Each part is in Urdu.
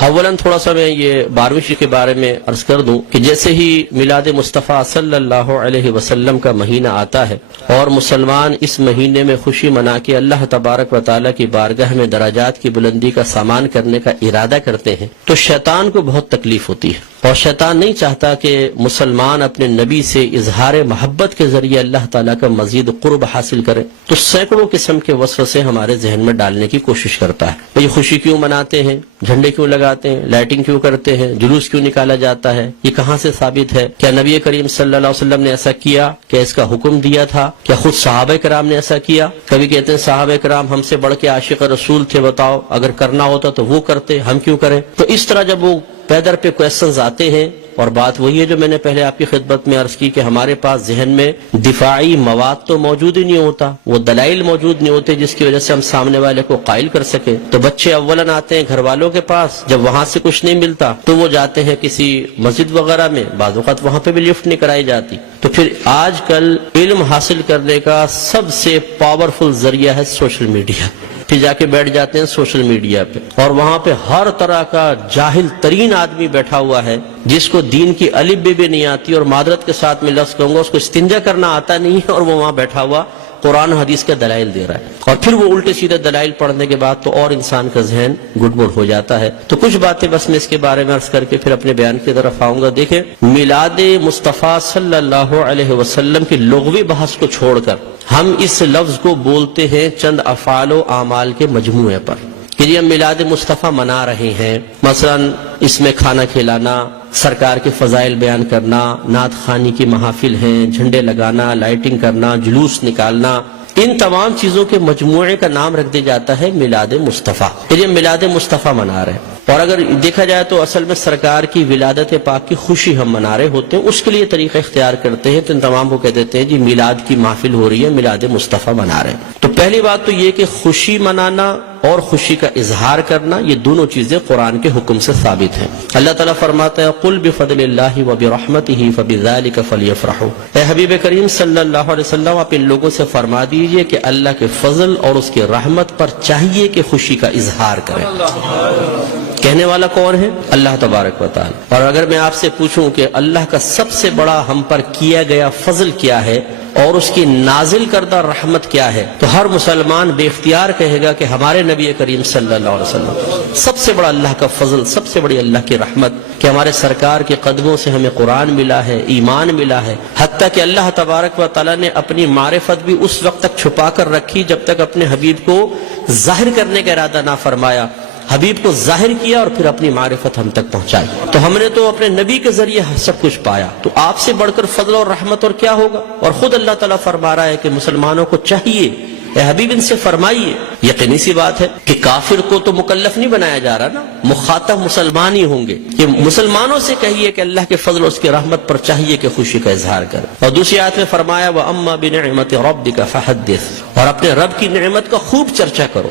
اولاً تھوڑا سا میں یہ 12ویں شب کے بارے میں عرض کر دوں کہ جیسے ہی میلاد مصطفیٰ صلی اللہ علیہ وسلم کا مہینہ آتا ہے اور مسلمان اس مہینے میں خوشی منا کے اللہ تبارک و تعالیٰ کی بارگاہ میں درجات کی بلندی کا سامان کرنے کا ارادہ کرتے ہیں تو شیطان کو بہت تکلیف ہوتی ہے، اور شیطان نہیں چاہتا کہ مسلمان اپنے نبی سے اظہار محبت کے ذریعے اللہ تعالیٰ کا مزید قرب حاصل کرے، تو سینکڑوں قسم کے وسوسے ہمارے ذہن میں ڈالنے کی کوشش کرتا ہے۔ یہ خوشی کیوں مناتے ہیں، جھنڈے کیوں لگاتے ہیں، لائٹنگ کیوں کرتے ہیں، جلوس کیوں نکالا جاتا ہے، یہ کہاں سے ثابت ہے؟ کیا نبی کریم صلی اللہ علیہ وسلم نے ایسا کیا؟ کیا اس کا حکم دیا تھا؟ کیا خود صحابہ کرام نے ایسا کیا؟ کبھی کہتے ہیں صحابہ کرام ہم سے بڑھ کے عاشق رسول تھے، بتاؤ اگر کرنا ہوتا تو وہ کرتے، ہم کیوں کریں؟ تو اس طرح جب وہ پیدر پہ کویسچنز آتے ہیں، اور بات وہی ہے جو میں نے پہلے آپ کی خدمت میں عرض کی کہ ہمارے پاس ذہن میں دفاعی مواد تو موجود ہی نہیں ہوتا، وہ دلائل موجود نہیں ہوتے جس کی وجہ سے ہم سامنے والے کو قائل کر سکیں، تو بچے اولاً آتے ہیں گھر والوں کے پاس، جب وہاں سے کچھ نہیں ملتا تو وہ جاتے ہیں کسی مسجد وغیرہ میں، بعض اوقات وہاں پہ بھی لفٹ نہیں کرائی جاتی۔ تو پھر آج کل علم حاصل کرنے کا سب سے پاورفل ذریعہ ہے سوشل میڈیا، پھر جا کے بیٹھ جاتے ہیں سوشل میڈیا پہ، اور وہاں پہ ہر طرح کا جاہل ترین آدمی بیٹھا ہوا ہے جس کو دین کی الف بے بھی نہیں آتی، اور معذرت کے ساتھ میں لفظ کہوں گا اس کو استنجا کرنا آتا نہیں ہے، اور وہ وہاں بیٹھا ہوا قرآن حدیث کے دلائل دے رہا ہے، اور پھر وہ الٹے سیدھے دلائل پڑھنے کے بعد تو اور انسان کا ذہن گڑبڑ ہو جاتا ہے۔ تو کچھ باتیں بس میں اس کے بارے میں عرض کر کے پھر اپنے بیان کی طرف آؤں گا۔ دیکھیں، میلاد مصطفیٰ صلی اللہ علیہ وسلم کی لغوی بحث کو چھوڑ کر ہم اس لفظ کو بولتے ہیں چند افعال و اعمال کے مجموعے پر کہ یہ ہم میلاد مصطفیٰ منا رہے ہیں، مثلا اس میں کھانا کھلانا، سرکار کے فضائل بیان کرنا، نعت خوانی کی محافل ہیں، جھنڈے لگانا، لائٹنگ کرنا، جلوس نکالنا، ان تمام چیزوں کے مجموعے کا نام رکھ دیا جاتا ہے میلاد مصطفیٰ، یہ میلاد مصطفیٰ منا رہے ہیں۔ اور اگر دیکھا جائے تو اصل میں سرکار کی ولادت پاک کی خوشی ہم منا رہے ہوتے ہیں، اس کے لیے طریقہ اختیار کرتے ہیں، تو ان تمام کو کہہ دیتے ہیں جی میلاد کی محفل ہو رہی ہے، میلاد مصطفیٰ منا رہے ہیں۔ تو پہلی بات تو یہ کہ خوشی منانا اور خوشی کا اظہار کرنا، یہ دونوں چیزیں قرآن کے حکم سے ثابت ہیں۔ اللہ تعالیٰ فرماتا ہے قل بفضل اللہ وبرحمتہ فبذلک فلیفرحوا، اے حبیب کریم صلی اللہ علیہ وسلم آپ ان لوگوں سے فرما دیجئے کہ اللہ کے فضل اور اس کی رحمت پر چاہیے کہ خوشی کا اظہار کریں۔ کہنے والا کون ہے؟ اللہ تبارک و تعالی۔ اور اگر میں آپ سے پوچھوں کہ اللہ کا سب سے بڑا ہم پر کیا گیا فضل کیا ہے اور اس کی نازل کردہ رحمت کیا ہے، تو ہر مسلمان بے اختیار کہے گا کہ ہمارے نبی کریم صلی اللہ علیہ وسلم سب سے بڑا اللہ کا فضل، سب سے بڑی اللہ کی رحمت کہ ہمارے سرکار کے قدموں سے ہمیں قرآن ملا ہے، ایمان ملا ہے، حتیٰ کہ اللہ تبارک و تعالیٰ نے اپنی معرفت بھی اس وقت تک چھپا کر رکھی جب تک اپنے حبیب کو ظاہر کرنے کا ارادہ نہ فرمایا، حبیب کو ظاہر کیا اور پھر اپنی معرفت ہم تک پہنچائی۔ تو ہم نے تو اپنے نبی کے ذریعے سب کچھ پایا، تو آپ سے بڑھ کر فضل اور رحمت اور کیا ہوگا؟ اور خود اللہ تعالیٰ فرما رہا ہے کہ مسلمانوں کو چاہیے، اے حبیب ان سے فرمائیے۔ یقینی سی بات ہے کہ کافر کو تو مکلف نہیں بنایا جا رہا نا، مخاطب مسلمان ہی ہوں گے، کہ مسلمانوں سے کہیے کہ اللہ کے فضل اور اس کی رحمت پر چاہیے کہ خوشی کا اظہار کرے۔ اور دوسری آیت میں فرمایا وَأَمَّا بِنِعْمَةِ رَبِّكَ فَحَدِّثْ، اور اپنے رب کی نعمت کا خوب چرچا کرو۔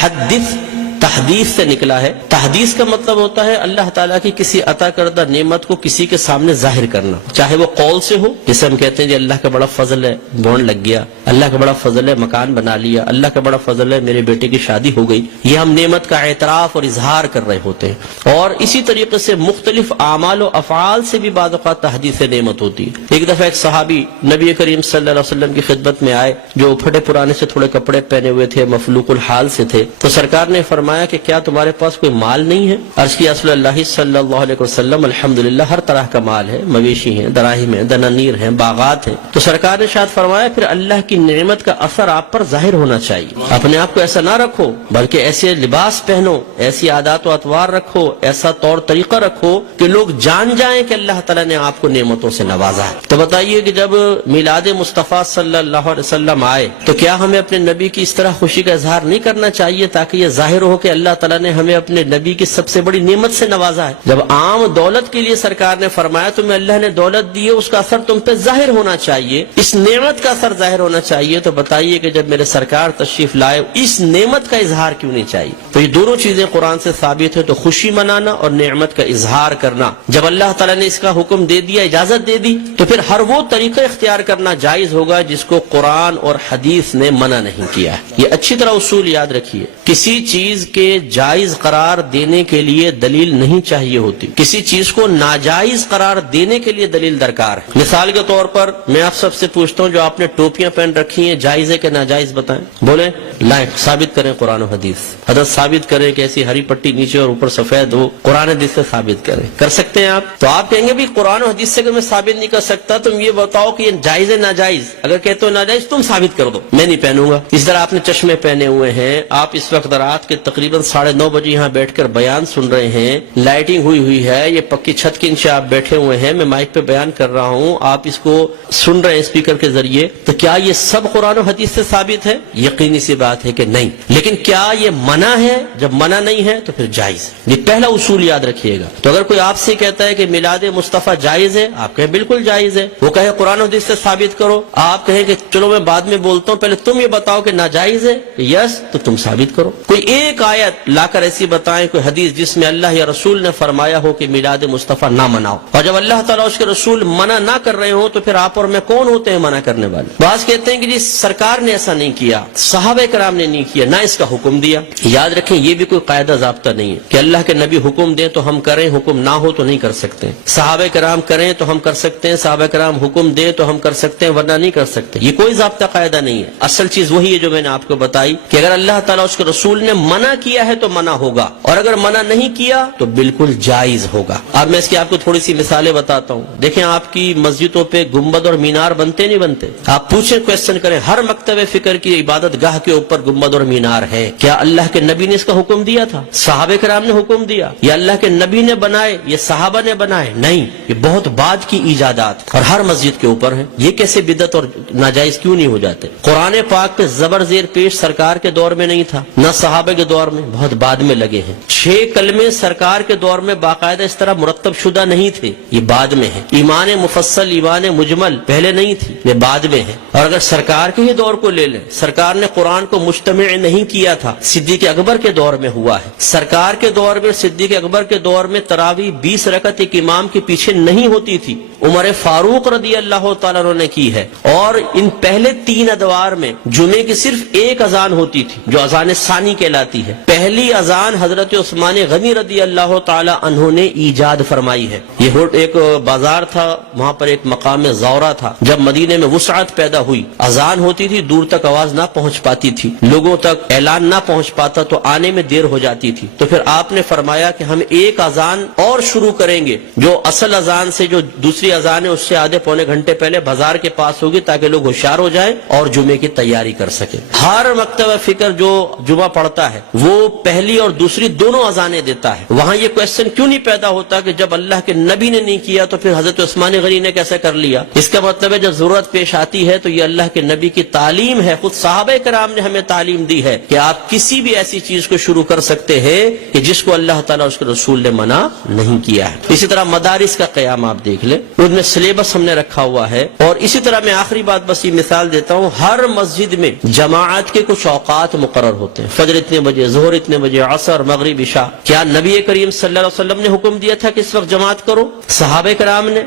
حدث تحدیث سے نکلا ہے، تحدیث کا مطلب ہوتا ہے اللہ تعالیٰ کی کسی عطا کردہ نعمت کو کسی کے سامنے ظاہر کرنا، چاہے وہ قول سے ہو، جسے ہم کہتے ہیں جی اللہ کا بڑا فضل ہے بونڈ لگ گیا، اللہ کا بڑا فضل ہے مکان بنا لیا، اللہ کا بڑا فضل ہے میرے بیٹے کی شادی ہو گئی، یہ ہم نعمت کا اعتراف اور اظہار کر رہے ہوتے ہیں۔ اور اسی طریقے سے مختلف اعمال و افعال سے بھی بعض اوقات تحدیث نعمت ہوتی ہے۔ ایک دفعہ ایک صحابی نبی کریم صلی اللہ علیہ وسلم کی خدمت میں آئے جو پھٹے پرانے سے تھوڑے کپڑے پہنے ہوئے تھے، مفلوق الحال سے تھے، تو سرکار نے فرمایا کہ کیا تمہارے پاس کوئی مال نہیں ہے؟ عرض کیا رسول اللہ صلی اللہ علیہ وسلم الحمدللہ ہر طرح کا مال ہے، مویشی ہیں، دراہم ہیں، دنانیر ہیں، باغات ہیں۔ تو سرکار نے ارشاد فرمایا پھر اللہ کی نعمت کا اثر آپ پر ظاہر ہونا چاہیے، اپنے آپ کو ایسا نہ رکھو بلکہ ایسے لباس پہنو، ایسی عادات و اطوار رکھو، ایسا طور طریقہ رکھو کہ لوگ جان جائیں کہ اللہ تعالیٰ نے آپ کو نعمتوں سے نوازا ہے۔ تو بتائیے کہ جب میلاد مصطفیٰ صلی اللہ علیہ وسلم آئے تو کیا ہمیں اپنے نبی کی اس طرح خوشی کا اظہار نہیں کرنا چاہیے تاکہ یہ ظاہر ہو ہو کہ اللہ تعالیٰ نے ہمیں اپنے نبی کی سب سے بڑی نعمت سے نوازا ہے. جب عام دولت کے لیے سرکار نے فرمایا تمہیں اللہ نے دولت دی ہے، اس کا اثر تم پہ ظاہر ہونا چاہیے، اس نعمت کا اثر ظاہر ہونا چاہیے، تو بتائیے کہ جب میرے سرکار تشریف لائے اس نعمت کا اظہار کیوں نہیں چاہیے؟ تو یہ دونوں چیزیں قرآن سے ثابت ہے. تو خوشی منانا اور نعمت کا اظہار کرنا، جب اللہ تعالیٰ نے اس کا حکم دے دیا، اجازت دے دی، تو پھر ہر وہ طریقہ اختیار کرنا جائز ہوگا جس کو قرآن اور حدیث نے منع نہیں کیا ہے. یہ اچھی طرح اصول یاد رکھیے، کسی چیز کے جائز قرار دینے کے لیے دلیل نہیں چاہیے ہوتی، کسی چیز کو ناجائز قرار دینے کے لیے دلیل درکار ہے. مثال کے طور پر میں آپ سب سے پوچھتا ہوں، جو آپ نے ٹوپیاں پہن رکھی ہیں جائز ہے کہ ناجائز؟ بتائیں، بولیں، لائیں، ثابت کریں قرآن و حدیث. حضرت ثابت کریں کہ ایسی ہری پٹی نیچے اور اوپر سفید ہو، قرآن حدیث سے ثابت کریں. کر سکتے ہیں آپ؟ تو آپ کہیں گے بھی قرآن و حدیث سے کہ میں ثابت نہیں کر سکتا، تم یہ بتاؤ کہ یہ جائز ہے ناجائز؟ اگر کہتے ہو ناجائز تم ثابت کر دو، میں نہیں پہنوں گا. اس طرح آپ نے چشمے پہنے ہوئے ہیں، آپ اس وقت رات کے تقریباً 9:30 بجے یہاں بیٹھ کر بیان سن رہے ہیں، لائٹنگ ہوئی ہے، یہ پکی چھت کے نیچے آپ بیٹھے ہوئے ہیں، میں مائک پہ بیان کر رہا ہوں، آپ اس کو سن رہے ہیں اسپیکر کے ذریعے، تو کیا یہ سب قرآن و حدیث سے ثابت ہے؟ یقینی سی بات ہے کہ نہیں. لیکن کیا یہ منع ہے؟ جب منع نہیں ہے تو پھر جائز. یہ پہلا اصول یاد رکھیے گا. تو اگر کوئی آپ سے کہتا ہے کہ میلاد مصطفیٰ جائز ہے، آپ کہیں بالکل جائز ہے. وہ کہے قرآن و حدیث سے ثابت کرو، آپ کہیں کہ چلو میں بعد میں بولتا ہوں، پہلے تم یہ بتاؤ کہ ناجائز ہے، یس تو تم ثابت کرو. کوئی ایک آیت لا کر ایسی بتائیں، کوئی حدیث جس میں اللہ یا رسول نے فرمایا ہو کہ میلاد مصطفیٰ نہ مناؤ. اور جب اللہ تعالیٰ اس کے رسول منع نہ کر رہے ہوں تو پھر آپ اور میں کون ہوتے ہیں منع کرنے والے؟ بعض کہتے ہیں کہ جی سرکار نے ایسا نہیں کیا، صحابہ کرام نے نہیں کیا، نہ اس کا حکم دیا. یاد رکھیں یہ بھی کوئی قاعدہ ضابطہ نہیں ہے کہ اللہ کے نبی حکم دیں تو ہم کریں، حکم نہ ہو تو نہیں کر سکتے. صحابہ کرام کریں تو ہم کر سکتے ہیں، صحابہ کرام حکم دیں تو ہم کر سکتے ہیں، ورنہ نہیں کر سکتے. یہ کوئی ضابطہ قاعدہ نہیں ہے. اصل چیز وہی ہے جو میں نے آپ کو بتائی کہ اگر اللہ تعالیٰ اس کے رسول نے منع کیا ہے تو منع ہوگا، اور اگر منع نہیں کیا تو بالکل جائز ہوگا. اب میں اس کی آپ کو تھوڑی سی مثالیں بتاتا ہوں. دیکھیں آپ کی مسجدوں پہ گنبد اور مینار بنتے نہیں بنتے؟ آپ پوچھیں، کویسچن کریں، ہر مکتب فکر کی عبادت گاہ کے اوپر گنبد اور مینار ہے. کیا اللہ کے نبی نے اس کا حکم دیا تھا؟ صحابہ کرام نے حکم دیا؟ یا اللہ کے نبی نے بنائے، یہ صحابہ نے بنائے؟ نہیں، یہ بہت بعد کی ایجادات اور ہر مسجد کے اوپر ہیں. یہ کیسے بدعت اور ناجائز کیوں نہیں ہو جاتے؟ قرآن پاک پہ زبر زیر پیش سرکار کے دور میں نہیں تھا، نہ صحابہ کے دور میں، بہت بعد میں لگے ہیں. 6 کلمے سرکار کے دور میں باقاعدہ اس طرح مرتب شدہ نہیں تھے، یہ بعد میں ہے. ایمان مفصل، ایمان مجمل پہلے نہیں تھی، یہ بعد میں ہے. اور اگر سرکار کے ہی دور کو لے لیں، سرکار نے قرآن کو مجتمع نہیں کیا تھا، صدیق اکبر کے دور میں ہوا ہے. سرکار کے دور میں، صدیق اکبر کے دور میں تراویح 20 رکعت ایک امام کے پیچھے نہیں ہوتی تھی. عمر فاروق رضی اللہ تعالیٰ عنہ نے کی ہے. اور ان پہلے 3 ادوار میں جمعے کی صرف ایک اذان ہوتی تھی جو اذان ثانی کہلاتی ہے. پہلی اذان حضرت عثمان غنی رضی اللہ تعالیٰ عنہ نے ایجاد فرمائی ہے. یہ ایک بازار تھا، وہاں پر ایک مقام زورہ تھا. جب مدینے میں وسعت پیدا ہوئی، اذان ہوتی تھی، دور تک آواز نہ پہنچ پاتی تھی، لوگوں تک اعلان نہ پہنچ پاتا تو آنے میں دیر ہو جاتی تھی. تو پھر آپ نے فرمایا کہ ہم ایک اذان اور شروع کریں گے جو اصل اذان سے، جو دوسری اذان ہے اس سے آدھے پونے گھنٹے پہلے بازار کے پاس ہوگی، تاکہ لوگ ہوشیار ہو جائیں اور جمعے کی تیاری کر سکیں. ہر مکتبہ فکر جو جمعہ پڑھتا ہے وہ پہلی اور دوسری دونوں اذانیں دیتا ہے. وہاں یہ کویسچن کیوں نہیں پیدا ہوتا کہ جب اللہ کے نبی نے نہیں کیا تو پھر حضرت عثمان غنی نے کیسے کر لیا؟ اس کا مطلب ہے جب ضرورت پیش آتی ہے تو یہ اللہ کے نبی کی تعلیم ہے. خود صحابہ کرام نے ہمیں تعلیم دی ہے کہ آپ کسی بھی ایسی چیز کو شروع کر سکتے ہیں کہ جس کو اللہ تعالیٰ اس کے رسول نے منع نہیں کیا ہے. اسی طرح مدارس کا قیام آپ دیکھ لیں، ان میں سلیبس ہم نے رکھا ہوا ہے. اور اسی طرح میں آخری بات بس یہ مثال دیتا ہوں، ہر مسجد میں جماعت کے کچھ اوقات مقرر ہوتے ہیں. فجر اتنے بجے، ظہر اتنے بجے، عصر، مغرب، عشاء. کیا نبی کریم صلی اللہ علیہ وسلم نے حکم دیا تھا کہ اس وقت جماعت کرو؟ صحابہ کرام نے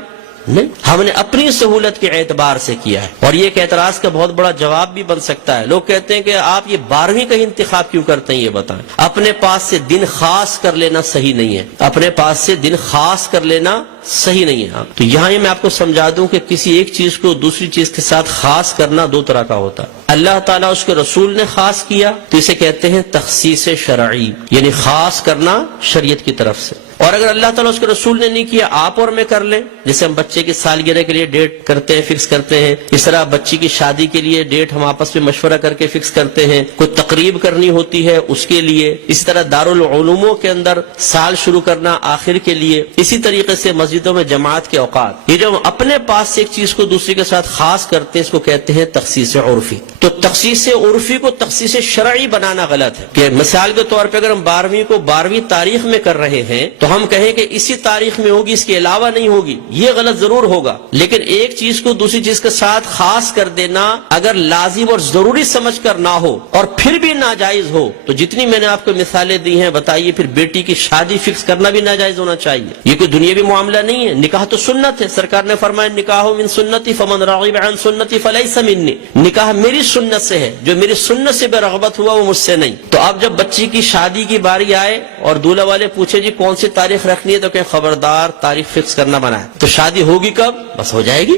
نہیں، ہم نے اپنی سہولت کے اعتبار سے کیا ہے. اور یہ ایک اعتراض کا بہت بڑا جواب بھی بن سکتا ہے. لوگ کہتے ہیں کہ آپ یہ 12ویں کا انتخاب کیوں کرتے ہیں؟ یہ بتائیں. اپنے پاس سے دن خاص کر لینا صحیح نہیں ہے، اپنے پاس سے دن خاص کر لینا صحیح نہیں ہے. تو یہاں میں آپ کو سمجھا دوں کہ کسی ایک چیز کو دوسری چیز کے ساتھ خاص کرنا 2 طرح کا ہوتا ہے. اللہ تعالیٰ اس کے رسول نے خاص کیا تو اسے کہتے ہیں تخصیص شرعی، یعنی خاص کرنا شریعت کی طرف سے. اور اگر اللہ تعالیٰ اس کے رسول نے نہیں کیا آپ اور میں کر لیں, جیسے ہم بچے کی سالگرہ کے لیے ڈیٹ کرتے ہیں, فکس کرتے ہیں, اس طرح بچی کی شادی کے لیے ڈیٹ ہم آپس میں مشورہ کر کے فکس کرتے ہیں, کوئی تقریب کرنی ہوتی ہے اس کے لیے, اسی طرح دارالعلوموں کے اندر سال شروع کرنا آخر کے لیے, اسی طریقے سے مسجدوں میں جماعت کے اوقات. یہ جو ہم اپنے پاس سے ایک چیز کو دوسری کے ساتھ خاص کرتے ہیں اس کو کہتے ہیں تخصیص عرفی. تو تخصیص عرفی کو تخصیص شرعی بنانا غلط ہے کہ مثال کے طور پہ اگر ہم 12ویں کو 12ویں تاریخ میں کر رہے ہیں تو ہم کہیں کہ اسی تاریخ میں ہوگی, اس کے علاوہ نہیں ہوگی, یہ غلط ضرور ہوگا. لیکن ایک چیز کو دوسری چیز کے ساتھ خاص کر دینا اگر لازم اور ضروری سمجھ کر نہ ہو اور پھر بھی ناجائز ہو, تو جتنی میں نے آپ کو مثالیں دی ہیں بتائیے پھر بیٹی کی شادی فکس کرنا بھی ناجائز ہونا چاہیے. یہ کوئی دنیاوی معاملہ نہیں ہے, نکاح تو سنت ہے. سرکار نے فرمایا نکاح من سنتی فمن رغب عن سنتی فلیس منی, نکاح میری سنت سے ہے, جو میری سنت سے بے رغبت ہوا وہ مجھ سے نہیں. تو اب جب بچی کی شادی کی باری آئے اور دولہا والے پوچھے جی کون سی تاریخ رکھنی ہے, تو کہ خبردار تاریخ فکس کرنا بنا ہے. تو شادی ہوگی کب؟ بس ہو جائے گی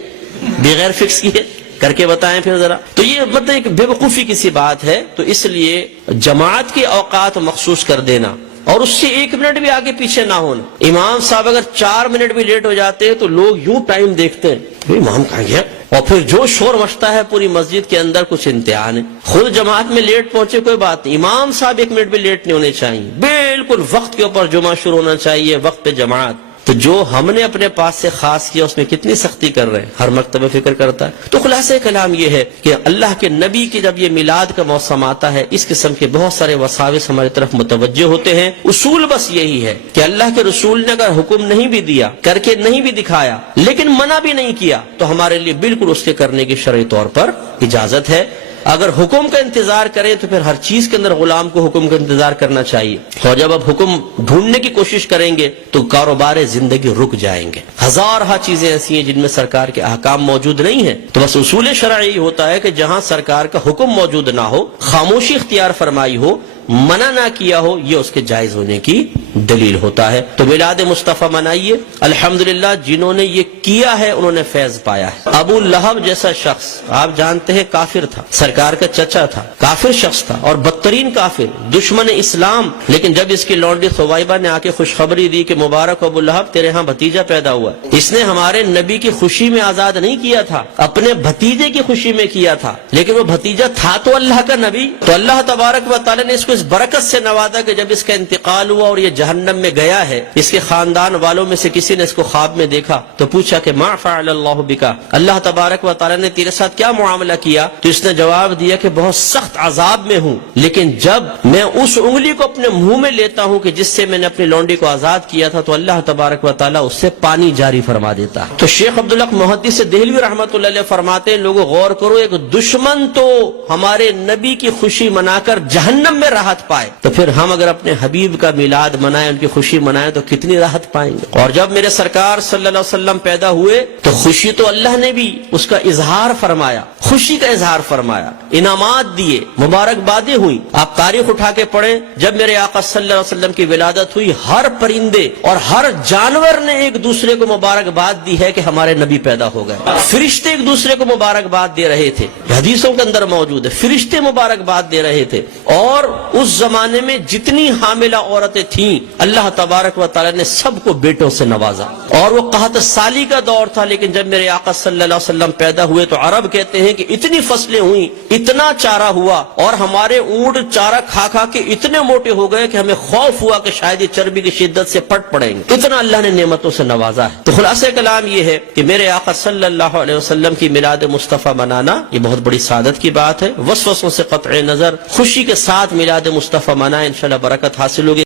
بغیر فکس کیے, کر کے بتائیں پھر ذرا. تو یہ مطلب ایک بے وقوفی کی سی بات ہے. تو اس لیے جماعت کے اوقات مخصوص کر دینا اور اس سے 1 منٹ بھی آگے پیچھے نہ ہونا. امام صاحب اگر 4 منٹ بھی لیٹ ہو جاتے ہیں تو لوگ یوں ٹائم دیکھتے ہیں امام کہاں گیا, اور پھر جو شور مچتا ہے پوری مسجد کے اندر کچھ امتحان ہے. خود جماعت میں لیٹ پہنچے کوئی بات نہیں, امام صاحب 1 منٹ بھی لیٹ نہیں ہونے چاہیے, بالکل وقت کے اوپر جمعہ شروع ہونا چاہیے, وقت پہ جماعت. تو جو ہم نے اپنے پاس سے خاص کیا اس میں کتنی سختی کر رہے ہیں, ہر مرتبہ فکر کرتا ہے. تو خلاصہ کلام یہ ہے کہ اللہ کے نبی کی جب یہ میلاد کا موسم آتا ہے اس قسم کے بہت سارے وساوس ہماری طرف متوجہ ہوتے ہیں. اصول بس یہی ہے کہ اللہ کے رسول نے اگر حکم نہیں بھی دیا, کر کے نہیں بھی دکھایا, لیکن منع بھی نہیں کیا, تو ہمارے لیے بالکل اس کے کرنے کی شرعی طور پر اجازت ہے. اگر حکم کا انتظار کریں تو پھر ہر چیز کے اندر غلام کو حکم کا انتظار کرنا چاہیے, اور جب آپ حکم ڈھونڈنے کی کوشش کریں گے تو کاروبار زندگی رک جائیں گے. ہزارہ چیزیں ایسی ہیں جن میں سرکار کے احکام موجود نہیں ہیں. تو بس اصول شرعی ہوتا ہے کہ جہاں سرکار کا حکم موجود نہ ہو, خاموشی اختیار فرمائی ہو, منع نہ کیا ہو, یہ اس کے جائز ہونے کی دلیل ہوتا ہے. تو میلاد مصطفیٰ منائیے. الحمدللہ جنہوں نے یہ کیا ہے انہوں نے فیض پایا ہے. ابو لہب جیسا شخص آپ جانتے ہیں کافر تھا, سرکار کا چچا تھا, کافر شخص تھا اور بدترین کافر, دشمن اسلام. لیکن جب اس کی لونڈی ثویبہ نے آ کے خوشخبری دی کہ مبارک ابو لہب تیرے ہاں بھتیجا پیدا ہوا, اس نے ہمارے نبی کی خوشی میں آزاد نہیں کیا تھا, اپنے بھتیجے کی خوشی میں کیا تھا. لیکن وہ بھتیجا تھا تو اللہ کا نبی. تو اللہ تبارک و تعالی نے اس کو اس برکت سے نوازا کہ جب اس کا انتقال ہوا اور یہ جہنم میں گیا ہے, اس کے خاندان والوں میں سے کسی نے اس کو خواب میں دیکھا تو پوچھا کہ ما فعل اللہ بکا, اللہ تبارک و تعالی نے تیرے ساتھ کیا معاملہ کیا؟ تو اس نے جواب دیا کہ بہت سخت عذاب میں ہوں, لیکن جب میں اس انگلی کو اپنے منہ میں لیتا ہوں کہ جس سے میں نے اپنی لونڈی کو آزاد کیا تھا تو اللہ تبارک و تعالی اس سے پانی جاری فرما دیتا ہے. تو شیخ عبدالحق محدث دہلوی رحمۃ اللہ علیہ فرماتے ہیں لوگوں غور کرو, ایک دشمن تو ہمارے نبی کی خوشی منا کر جہنم میں راحت پائے, تو پھر ہم اگر اپنے حبیب کا میلاد منائیں, ان کی خوشی منائیں تو کتنی راحت پائیں گے. اور جب میرے سرکار صلی اللہ علیہ وسلم پیدا ہوئے تو خوشی تو اللہ نے بھی اس کا اظہار فرمایا, خوشی کا اظہار فرمایا, انعامات دیے, مبارکبادیں ہوئی. آپ تاریخ اٹھا کے پڑھیں, جب میرے آقا صلی اللہ علیہ وسلم کی ولادت ہوئی ہر پرندے اور ہر جانور نے ایک دوسرے کو مبارکباد دی ہے کہ ہمارے نبی پیدا ہو گئے. فرشتے ایک دوسرے کو مبارکباد دے رہے تھے, حدیثوں کے اندر موجود ہے, فرشتے مبارکباد دے رہے تھے. اور اس زمانے میں جتنی حاملہ عورتیں تھیں اللہ تبارک و تعالی نے سب کو بیٹوں سے نوازا. اور وہ قحط سالی کا دور تھا, لیکن جب میرے آقا صلی اللہ علیہ وسلم پیدا ہوئے تو عرب کہتے ہیں کہ اتنی فصلیں ہوئیں, اتنا چارہ ہوا, اور ہمارے اونٹ چارہ کھا کھا کے اتنے موٹے ہو گئے کہ ہمیں خوف ہوا کہ شاید یہ چربی کی شدت سے پٹ پڑیں گے, اتنا اللہ نے نعمتوں سے نوازا ہے. تو خلاصہ کلام یہ ہے کہ میرے آقا صلی اللہ علیہ وسلم کی میلاد مصطفیٰ منانا یہ بہت بڑی سعادت کی بات ہے. وسوسوں سے قطع نظر خوشی کے ساتھ میلاد مصطفیٰ منائیں, انشاءاللہ برکت حاصل ہوگی.